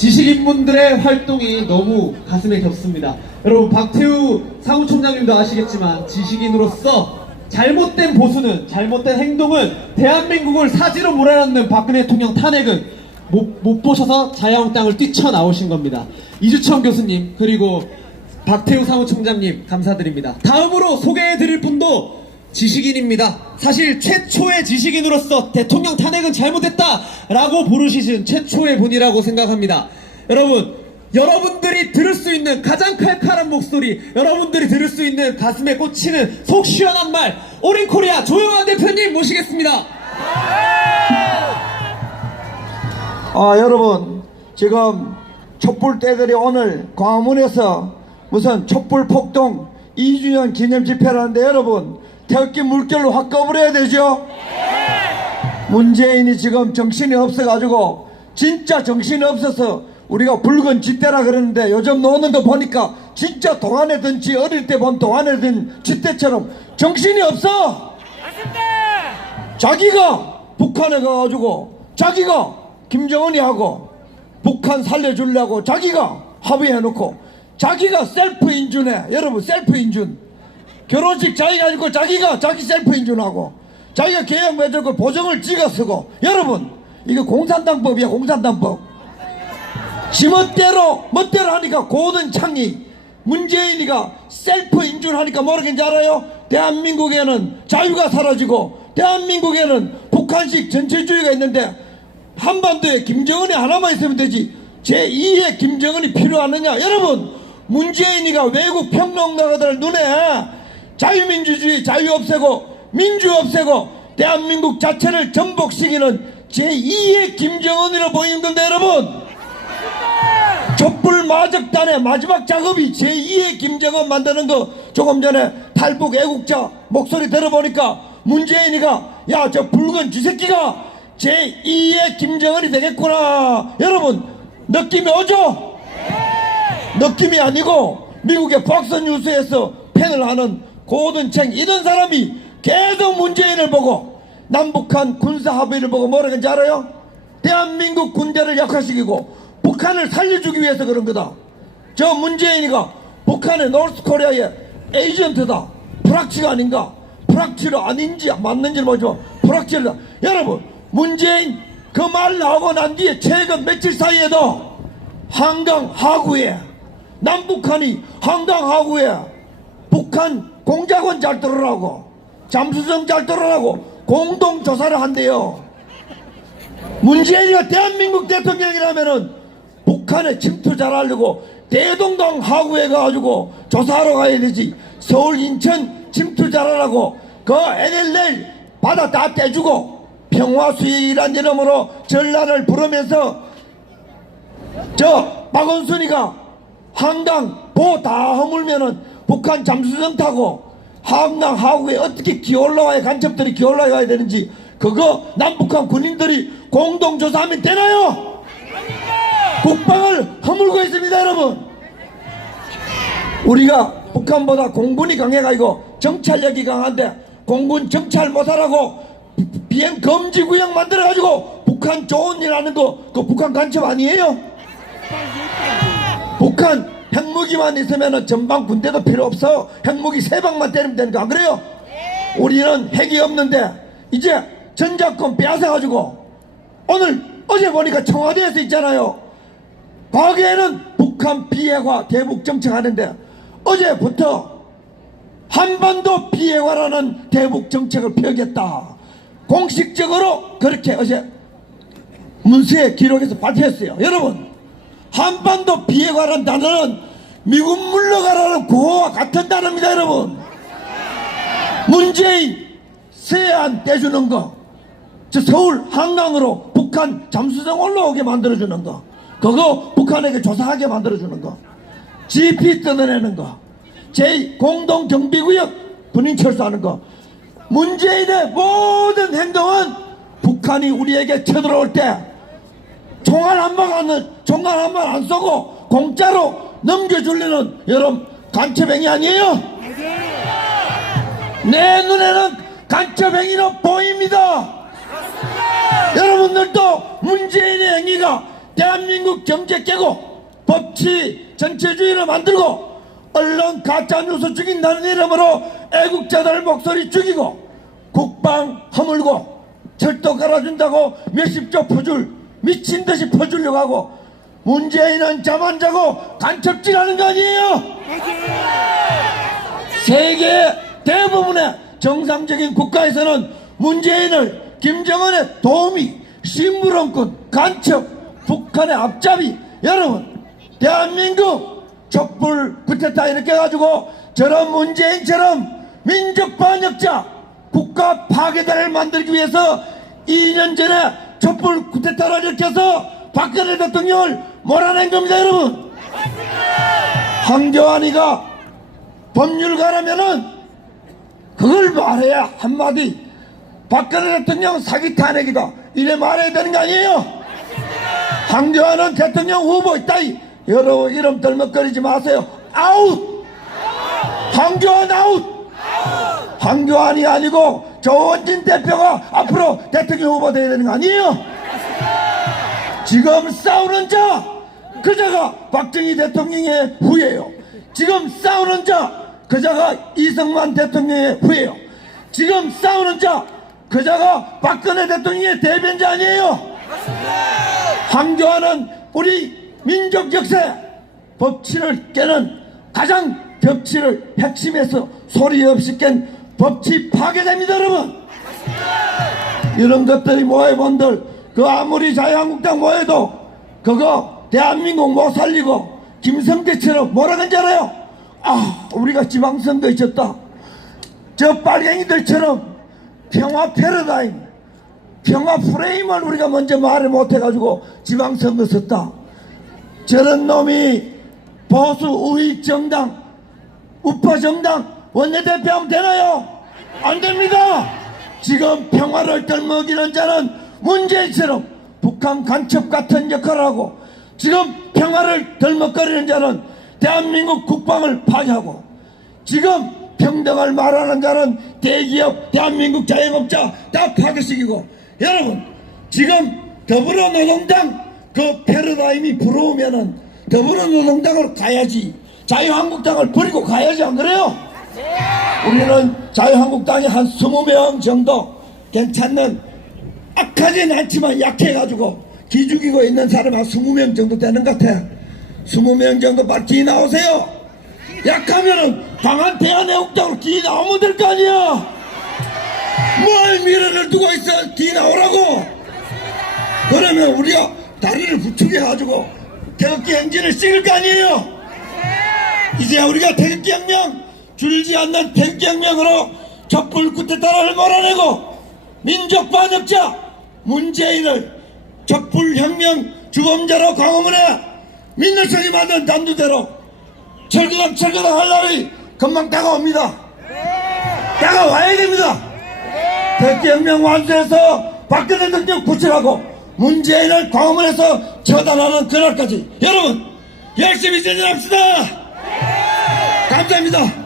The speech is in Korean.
지식인분들의 활동이 너무 가슴에 겹습니다. 여러분, 박태우 사무총장님도 아시겠지만 지식인으로서 잘못된 보수는, 잘못된 행동은 대한민국을 사지로 몰아넣는 박근혜 대통령 탄핵은 못 보셔서 자유한국당을 뛰쳐나오신 겁니다. 이주천 교수님 그리고 박태우 사무총장님 감사드립니다. 다음으로 소개해드릴 분도 지식인입니다. 사실 최초의 지식인으로서 대통령 탄핵은 잘못했다 라고 부르시신 최초의 분이라고 생각합니다. 여러분, 여러분들이 들을 수 있는 가장 칼칼한 목소리, 여러분들이 들을 수 있는 가슴에 꽂히는 속 시원한 말, 오린코리아 조영환 대표님 모시겠습니다. 여러분, 지금 촛불떼들이 오늘 광화문에서 무슨 촛불폭동 2주년 기념 집회를 하는데, 여러분 태극기 물결로 확 꺼버려야 되죠? 문재인이 지금 정신이 없어가지고, 진짜 정신이 없어서 우리가 붉은 쥐떼라 그러는데, 요즘 노는 거 보니까 진짜 동안에 든지 어릴 때 본 동안에 든 쥐떼처럼 정신이 없어. 자기가 북한에 가가지고 자기가 김정은이 하고 북한 살려주려고 자기가 합의해놓고 자기가 셀프 인준해. 여러분, 셀프 인준. 결혼식 자기가 해주고 자기가 자기 셀프 인준하고 자기가 계약 맺었고 보증을 지가 쓰고. 여러분, 이거 공산당법이야, 공산당법. 지멋대로 멋대로 하니까 고든 창이 문재인이가 셀프 인준하니까 뭐라는지 알아요? 대한민국에는 자유가 사라지고 대한민국에는 북한식 전체주의가 있는데 한반도에 김정은이 하나만 있으면 되지 제2의 김정은이 필요하느냐. 여러분, 문재인이가 외국 평론가들 눈에 자유민주주의 자유 없애고 민주 없애고 대한민국 자체를 전복시키는 제2의 김정은으로 보이는 건데, 여러분, 촛불 마적단의 마지막 작업이 제2의 김정은 만드는 거. 조금 전에 탈북 애국자 목소리 들어보니까 문재인이가 야, 저 붉은 쥐새끼가 제2의 김정은이 되겠구나. 여러분, 느낌이 오죠? 느낌이 아니고 미국의 팍스뉴스에서 팬을 하는 고든챙 이런 사람이 계속 문재인을 보고 남북한 군사합의를 보고 뭐라 그런지 알아요? 대한민국 군대를 약화시키고 북한을 살려주기 위해서 그런 거다. 저 문재인이가 북한의 노스코리아의 에이전트다. 프락치가 아닌가? 프락치로 아닌지 맞는지 모르지만 프락치다. 여러분, 문재인 그 말 나오고 난 뒤에 최근 며칠 사이에도 한강 하구에, 남북한이 한강 하구에 북한 공작원 잘 들어라고 잠수정 잘 들어라고 공동조사를 한대요. 문재인이가 대한민국 대통령이라면은 북한에 침투 잘하려고 대동강 하구에 가가지고 조사하러 가야 되지. 서울 인천 침투 잘하라고 그 NLL 바다 다 떼주고 평화수의란 이름으로 전란을 부르면서 저 박원순이가 한강 보 다 허물면은 북한 잠수정 타고 한강 하구에 어떻게 기어올라와야 간첩들이 기어올라와야 되는지 그거 남북한 군인들이 공동조사하면 되나요? 국방을 허물고 있습니다. 여러분, 우리가 북한보다 공군이 강해가지고 정찰력이 강한데 공군 정찰 못하라고 비행 금지 구역 만들어가지고 북한 좋은 일 하는 거 그 북한 간첩 아니에요? 북한 핵무기만 있으면 전방 군대도 필요 없어. 핵무기 3방만 때리면 되는 거 안 그래요? 우리는 핵이 없는데 이제 전작권 빼앗아가지고 어제 보니까 청와대에서 있잖아요. 과거에는 북한 비핵화 대북 정책하는데 어제부터 한반도 비핵화라는 대북 정책을 펴겠다. 공식적으로 그렇게 어제 문서에 기록해서 발표했어요. 여러분, 한반도 비핵화라는 단어는 미국 물러가라는 구호와 같은 단어입니다. 여러분, 문재인 서해안 떼주는 거, 저 서울 한강으로 북한 잠수정 올라오게 만들어주는 거, 그거 북한에게 조사하게 만들어주는 거, GP 뜯어내는 거, 제 공동경비구역 군인 철수하는 거. 문재인의 모든 행동은 북한이 우리에게 쳐들어올 때 총알 한 방 안 쏘고 공짜로 넘겨줄리는 여러분 간첩행위 아니에요? 내 눈에는 간첩행위로 보입니다. 여러분들도 문재인의 행위가 대한민국 경제 깨고 법치 전체주의를 만들고 언론 가짜뉴스 죽인다는 이름으로 애국자들 목소리 죽이고 국방 허물고 철도 갈아준다고 몇십조 퍼줄 미친듯이 퍼주려고 하고 문재인은 잠 안 자고 간첩질하는 거 아니에요? 세계 대부분의 정상적인 국가에서는 문재인을 김정은의 도우미, 심부름꾼, 간첩, 북한의 앞잡이, 여러분 대한민국 촛불 쿠데타 이렇게 해가지고 저런 문재인처럼 민족 반역자 국가 파괴자를 만들기 위해서 2년 전에 촛불 쿠데타를 일으켜서 박근혜 대통령을 몰아낸 겁니다. 여러분 황교안이가 법률가라면은 그걸 말해야 한마디 박근혜 대통령 사기 탄핵이다 이래 말해야 되는 거 아니에요? 황교안은 대통령 후보 있다이 여러분 이름 떨먹거리지 마세요. 아웃! 황교안 아웃! 황교안이 아니고 조원진 대표가 앞으로 대통령 후보 돼야 되는 거 아니에요? 지금 싸우는 자 그자가 박정희 대통령의 후예요. 지금 싸우는 자 그자가 이승만 대통령의 후예요. 지금 싸우는 자 그자가 박근혜 대통령의 대변자 아니에요? 황교안은 우리 민족 역사에 법치를 깨는 가장 법치를 핵심에서 소리 없이 깬 법치 파괴자입니다. 여러분 이런 것들이 모여본들 그 아무리 자유한국당 모여도 그거 대한민국 못 살리고 김성태처럼 뭐라 그런지 알아요? 아 우리가 지방선거 있었다 저 빨갱이들처럼 평화 패러다임 평화 프레임을 우리가 먼저 말을 못해가지고 지방선거 썼다. 저런 놈이 보수 우익 정당 우파 정당 원내대표 하면 되나요? 안 됩니다. 지금 평화를 떨먹이는 자는 문재인처럼 북한 간첩 같은 역할을 하고 지금 평화를 덜먹거리는 자는 대한민국 국방을 파괴하고 지금 평등을 말하는 자는 대기업 대한민국 자영업자 다 파괴시키고 여러분 지금 더불어노동당 그 패러다임이 부러우면은 더불어노동당으로 가야지 자유한국당을 버리고 가야지 안 그래요? 우리는 자유한국당이 한 20명 정도 괜찮는 악하진 않지만 약해가지고 기죽이고 있는 사람 한 20명 정도 되는 것 같아. 20명 정도 빨리 기 나오세요. 약하면은 강한 대한애국당으로 기 나오면 될 거 아니야. 뭘 미래를 두고 있어. 기 나오라고. 그러면 우리가 다리를 부축해가지고 태극기 행진을 찍을 거 아니에요. 이제 우리가 태극기 혁명 줄지 않는 태극기 혁명으로 촛불 쿠데타를 몰아내고 민족 반역자 문재인을 촛불 혁명 주범자로 광화문에 민노총이 만든 단두대로 철거당 할 날이 금방 다가옵니다. 다가와야 됩니다. 태극기 혁명 완수해서 박근혜 대통령 구출하고 문재인을 광화문에서 처단하는 그날까지 여러분 열심히 전진합시다. 감사합니다.